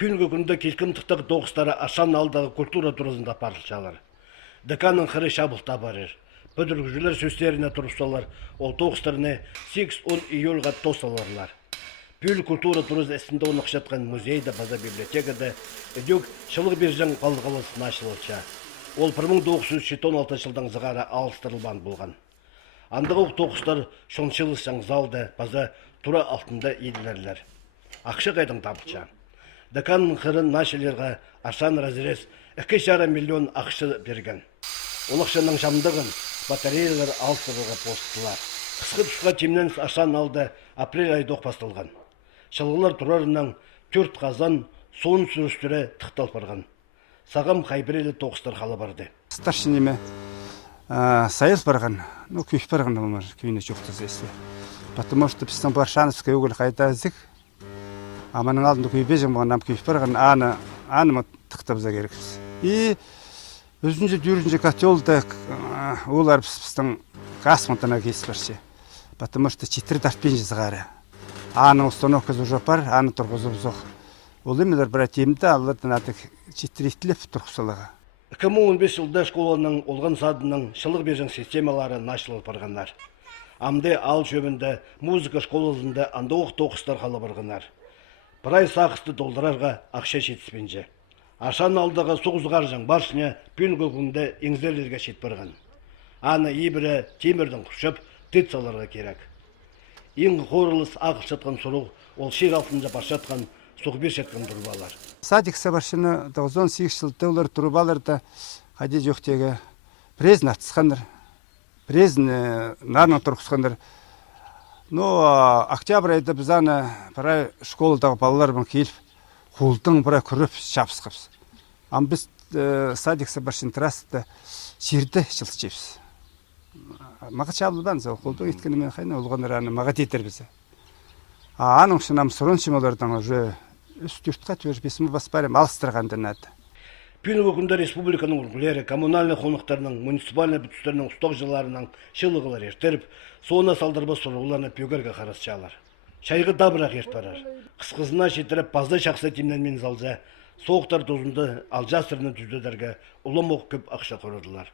Пүнгі күнді келкімтықтық доғыстары ашан алдағы культура турызында парылшалар. Деканның қыры шабылта барыр. Бүдіргізілер сөздеріне тұрыпсалар, ол доғыстарыны 8-10 июльға тосаларлар. Пүл культура турыз әсінде оны қышатқан музейді, база библиотекада өдек шылық бержен қалдығылысын ашылылша. Ол 1916 жылдан зығара алыстырылбан болған. Андығы тоғыстар шоншылышсан залды, база тура алтында еділерлер. Ақшы қайдың табылша. Деканның қырын нашылерға ашан разрез 2,5 миллион ақшы берген. Ол ақшаның жамдығын батареялар алсырыға постылар. Қысқы тұсқа темнен ашан алды апрель айдық бастылған. Шылғылар тұрарынан 4 қазан сон сүрістірі тықтал барған. Сағым қайбірелі тоғыстар қалы барды. Старшынеме сайыз барған, күйіп барған олар күйіне жоқты зәсі. Потому что біздің Баршановская өгіл қайта әзік. Аманың алдында күйіп ежім болған, күйіп барған анымы тықтабыза керекпіз. И өзінже дүрінже котелді олар біздің газ-монтана кейсі баршы. Потому что 4 дарпен жызғары. Аның установкасы уже бар, аны тұрғызып зоқ. Ол емелер бір әтемді алырдан атық 4 итіліп тұрғысылыға. 2015 жылда школаның олған садының шылық бежің системалары нашылып барғандар. Амды ал жөбінде музыка школасында анда тоғыстар қалы барғандар. Бір ай сақысты долдырарға ақша жетіспенже. Ашан алдағы соғызғар жан баршыне пүн көкінде еңзерлерге шет барған. Аны ебірі темірдің құшып, тетсаларға керек. Ең қорылыс ақыл шатқан сұруқ, ол шер алтында баршатқан, соғбер шатқан тұрбалар. Садик сабаршыны 98 жылда олар тұрбаларда қаде жоқтегі презін артысқандар, презін нарның тұрқысқандар. Октябрь айда біз аны бірай школадағы балалармен келіп, қолдың бірай күріп шапыс қапсы. Ам біз садик сабаршын трассыда жерді жылы жепсіз. Мағат шабылбан, қолдың еткені мен қайна олғандар аны мағат етер бізі. Аның үшін ам сұрын шымалардан уже үст-үртқа төр бесімі баспарым алыстырғандың ады. Пүнгі күнді республиканың үргілері, коммунальный қонықтарының, муниципальный бүтістерінің ұстық жыларының шылығылар ертеріп, соғына салдырба сұрғыларына пөгерге қарасчалар. Шайғы дабырақ ерт барар. Қысқызына шетіріп, базда шақса темнен мен залза, соғықтар тозынды алжасырыны түздедерге ұлым оқ көп ақша қорыдылар.